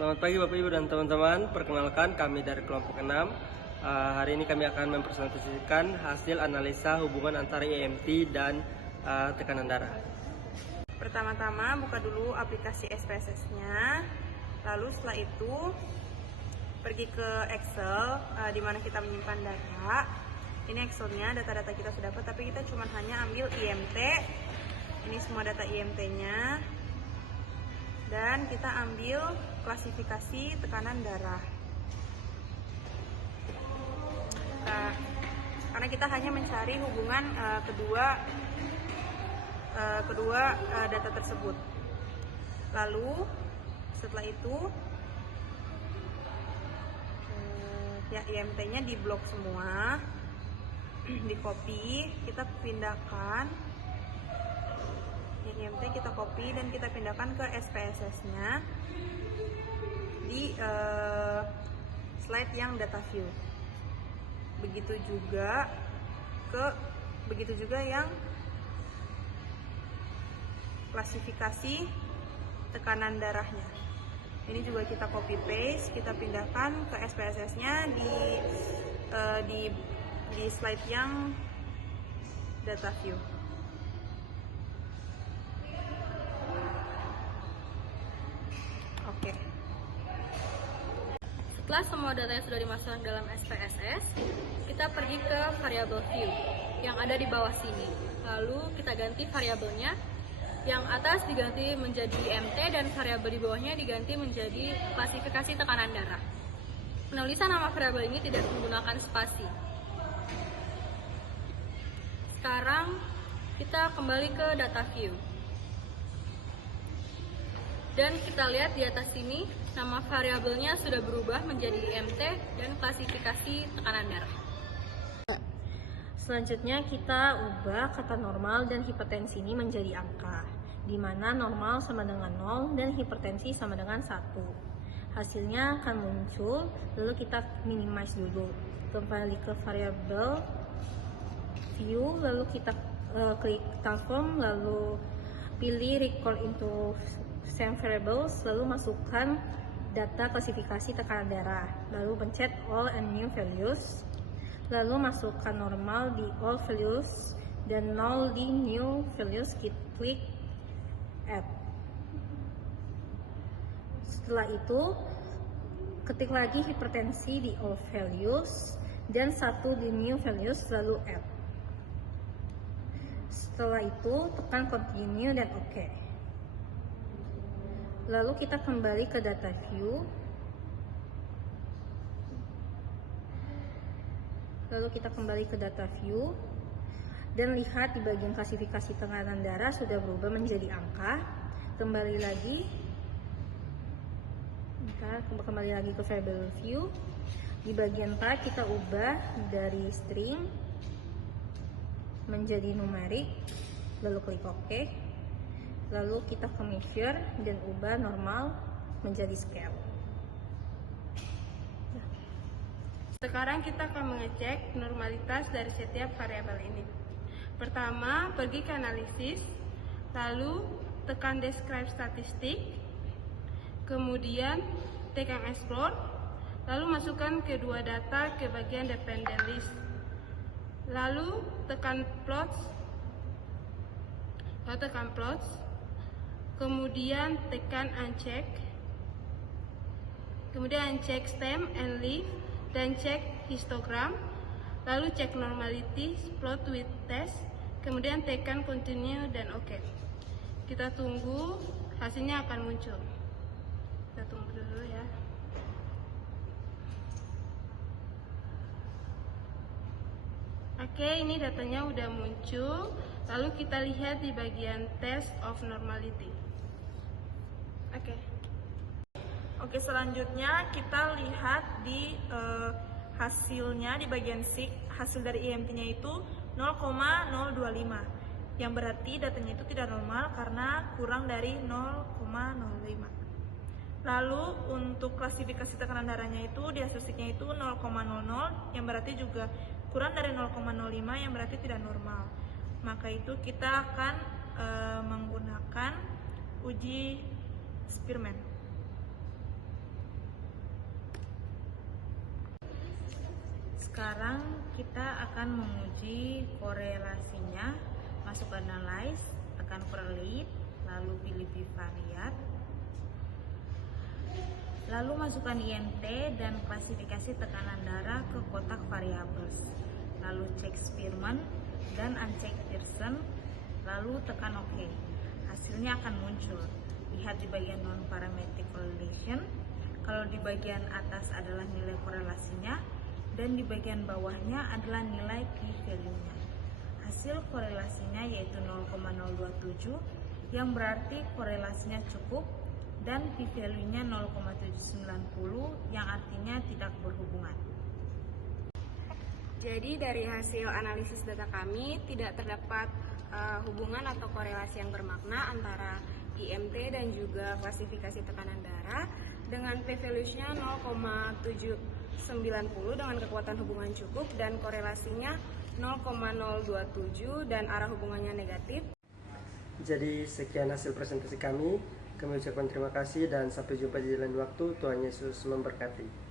Selamat pagi Bapak Ibu dan teman-teman. Perkenalkan kami dari kelompok 6. Hari ini kami akan mempresentasikan hasil analisa hubungan antara IMT dan tekanan darah. Pertama-tama buka dulu aplikasi SPSS-nya. Lalu setelah itu pergi ke Excel di mana kita menyimpan data. Ini Excelnya, data-data kita sudah dapat, tapi kita cuma hanya ambil IMT. Ini semua data IMT-nya. Dan kita ambil klasifikasi tekanan darah. Karena kita hanya mencari hubungan kedua data tersebut. Lalu setelah itu ya IMT-nya di blok semua, di copy, kita pindahkan. IMT kita copy dan kita pindahkan ke SPSS-nya di slide yang data view. Begitu juga yang klasifikasi tekanan darahnya. Ini juga kita copy paste, kita pindahkan ke SPSS-nya di slide yang data view. Oke. Setelah semua datanya sudah dimasukkan dalam SPSS, kita pergi ke variable view yang ada di bawah sini. Lalu kita ganti variabelnya. Yang atas diganti menjadi IMT dan variabel di bawahnya diganti menjadi klasifikasi tekanan darah. Penulisan nama variabel ini tidak menggunakan spasi. Sekarang kita kembali ke data view. Dan kita lihat di atas sini, nama variabelnya sudah berubah menjadi IMT dan klasifikasi tekanan darah. Selanjutnya kita ubah kata normal dan hipertensi ini menjadi angka, di mana normal sama dengan 0 dan hipertensi sama dengan 1. Hasilnya akan muncul, lalu kita minimize dulu. Kembali ke variabel view, lalu kita klik transform, lalu pilih recall into same variables, lalu masukkan data klasifikasi tekanan darah, lalu pencet all and new values, lalu masukkan normal di all values dan 0 di new values, klik add. Setelah itu ketik lagi hipertensi di all values dan 1 di new values, lalu add. Setelah itu tekan continue dan OK. Lalu kita kembali ke data view. Dan lihat di bagian klasifikasi tekanan darah sudah berubah menjadi angka. Kembali lagi ke variable view. Di bagian part kita ubah dari string menjadi numerik, lalu klik OK. Lalu kita ke measure dan ubah normal menjadi scale. Sekarang kita akan mengecek normalitas dari setiap variabel ini. Pertama, pergi ke analisis, lalu tekan describe statistik, kemudian tekan explore, lalu masukkan kedua data ke bagian dependent list, lalu tekan plots, kemudian tekan uncheck, kemudian uncheck stem and leaf, dan cek histogram, lalu cek normality, plot with test, kemudian tekan continue dan OK. Kita tunggu, hasilnya akan muncul. Kita tunggu dulu ya. Oke, ini datanya udah muncul. Lalu kita lihat di bagian test of normality. Oke, selanjutnya kita lihat di hasilnya di bagian SIG. Hasil dari IMT-nya itu 0,025, yang berarti datanya itu tidak normal karena kurang dari 0,05. Lalu untuk klasifikasi tekanan darahnya itu di hasil SIG-nya itu 0,00, yang berarti juga kurang dari 0,05, yang berarti tidak normal. Maka itu kita akan menggunakan uji Spearman. Sekarang kita akan menguji korelasinya. Masuk analyze, tekan correlate, lalu pilih bivariat. Lalu masukkan INT dan klasifikasi tekanan darah ke kotak variables. Lalu cek Spearman dan uncheck Pearson, lalu tekan OK. Hasilnya akan muncul. Lihat di bagian non-parametric correlation. Kalau di bagian atas adalah nilai korelasinya, dan di bagian bawahnya adalah nilai p-value-nya. Hasil korelasinya yaitu 0,027, yang berarti korelasinya cukup, dan p-value-nya 0,790, yang artinya tidak berhubungan. Jadi dari hasil analisis data kami tidak terdapat hubungan atau korelasi yang bermakna antara IMT dan juga klasifikasi tekanan darah dengan p-value-nya 0,790 dengan kekuatan hubungan cukup dan korelasinya 0,027 dan arah hubungannya negatif. Jadi sekian hasil presentasi kami. Kami ucapkan terima kasih dan sampai jumpa di lain waktu. Tuhan Yesus memberkati.